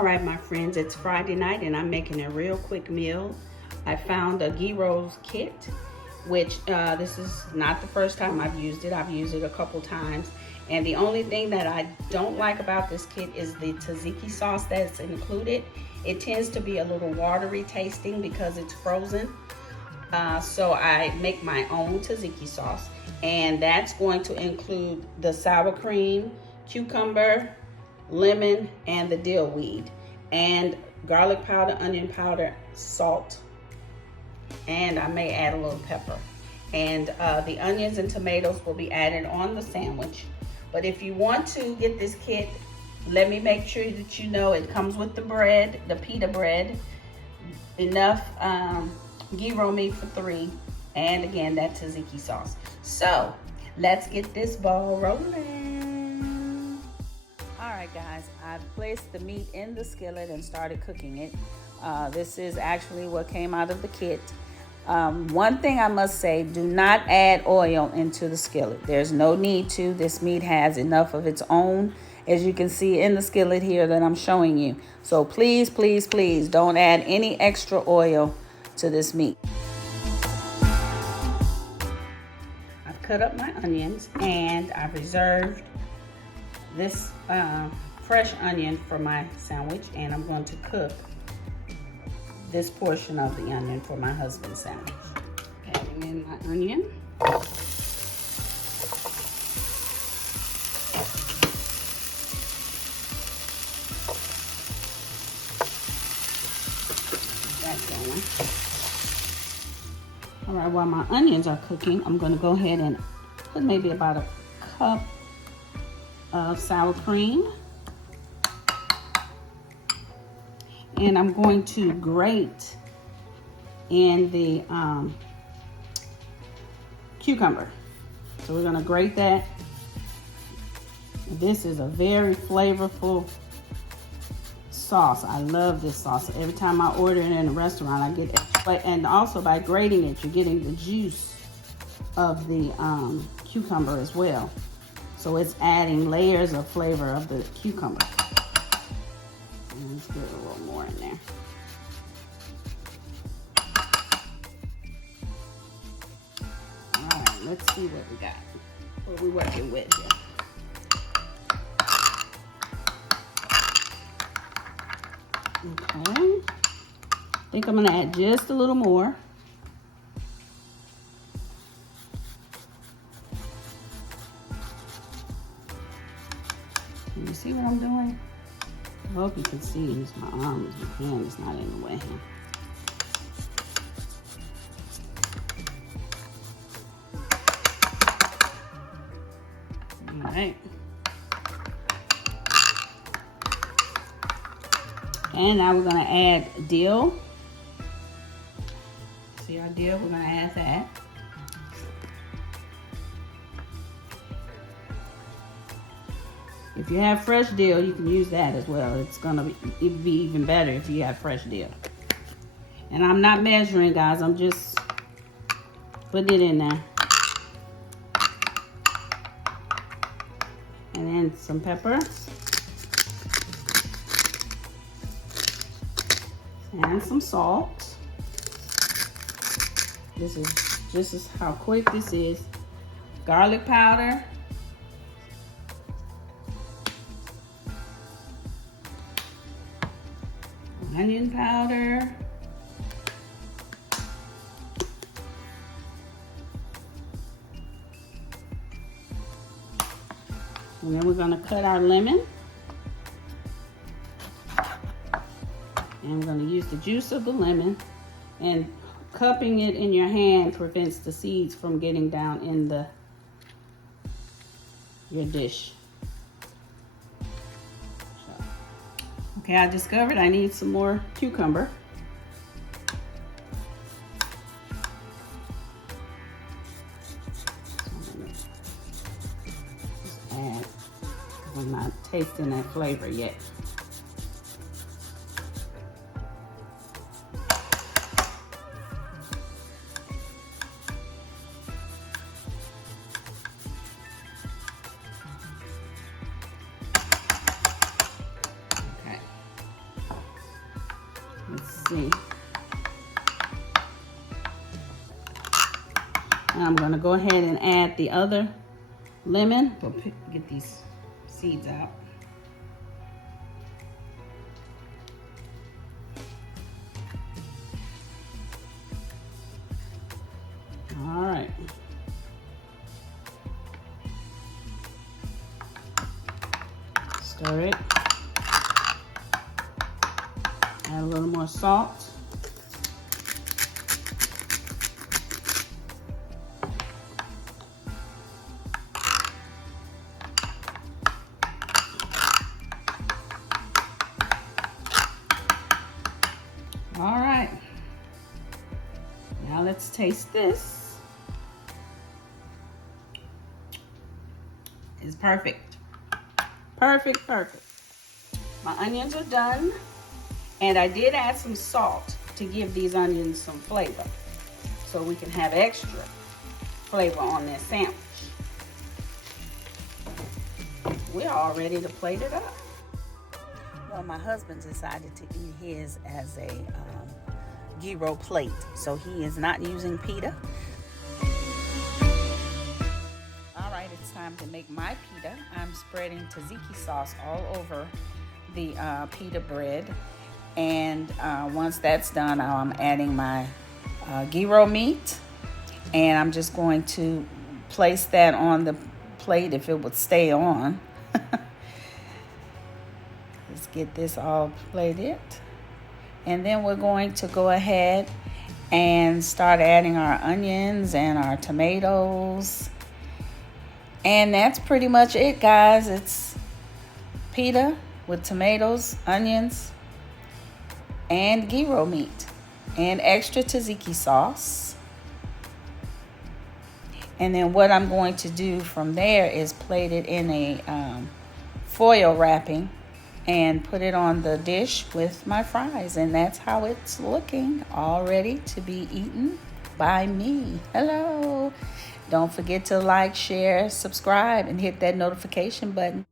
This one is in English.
All right, my friends, it's Friday night and I'm making a real quick meal. I found a Gyro Kit, which this is not the first time I've used it. I've used it a couple times. And the only thing that I don't like about this kit is the tzatziki sauce that's included. It tends to be a little watery tasting because it's frozen. So I make my own tzatziki sauce, and that's going to include the sour cream, cucumber, lemon, and the dill weed, and garlic powder, onion powder, salt, and I may add a little pepper. And the onions and tomatoes will be added on the sandwich. But if you want to get this kit, let me make sure that you know it comes with the bread, the pita bread, enough gyro meat for 3, and again that tzatziki sauce. So let's get this ball rolling. All right, guys, I've placed the meat in the skillet and started cooking it. This is actually what came out of the kit. One thing I must say, do not add oil into the skillet. There's no need to. This meat has enough of its own, as you can see in the skillet here that I'm showing you. So please, please, please don't add any extra oil to this meat. I've cut up my onions and I've reserved this fresh onion for my sandwich, and I'm going to cook this portion of the onion for my husband's sandwich. Adding in my onion. That's going. All right, while my onions are cooking, I'm going to go ahead and put maybe about a cup of sour cream. And I'm going to grate in the cucumber. So we're going to grate that. This is a very flavorful sauce. I love this sauce. Every time I order it in a restaurant, I get it. And also by grating it, you're getting the juice of the cucumber as well. So it's adding layers of flavor of the cucumber. And let's get a little more in there. All right, let's see what we got. What we're working with here. Okay. I think I'm gonna add just a little more. Can you see what I'm doing? I hope you can see. Use my arms. My hand is not in the way here. All right. And now we're gonna add dill. See our dill? We're gonna add that. If you have fresh dill, you can use that as well. It'd be even better if you have fresh dill. And I'm not measuring, guys. I'm just putting it in there. And then some pepper. And some salt. This is how quick this is. Garlic powder. Onion powder. And then we're going to cut our lemon. And we're going to use the juice of the lemon, and cupping it in your hand prevents the seeds from getting down in your dish. So, okay, I discovered I need some more cucumber. So I'm I'm not tasting that flavor yet. see. Now I'm gonna go ahead and add the other lemon. We'll get these seeds out. All right. Stir it. Add a little more salt. All right. Now let's taste this. It's perfect. Perfect, perfect. My onions are done, and I did add some salt to give these onions some flavor, so we can have extra flavor on this sandwich. We're all ready to plate it up. Well, my husband decided to eat his as a gyro plate, so he is not using pita. All right, it's time to make my pita. I'm spreading tzatziki sauce all over the pita bread, and once that's done, I'm adding my gyro meat, and I'm just going to place that on the plate if it would stay on. Let's get this all plated, and then we're going to go ahead and start adding our onions and our tomatoes, and that's pretty much it, guys. It's pita with tomatoes, onions, and gyro meat, and extra tzatziki sauce. And then what I'm going to do from there is plate it in a foil wrapping and put it on the dish with my fries. And that's how it's looking, all ready to be eaten by me. Hello. Don't forget to like, share, subscribe, and hit that notification button.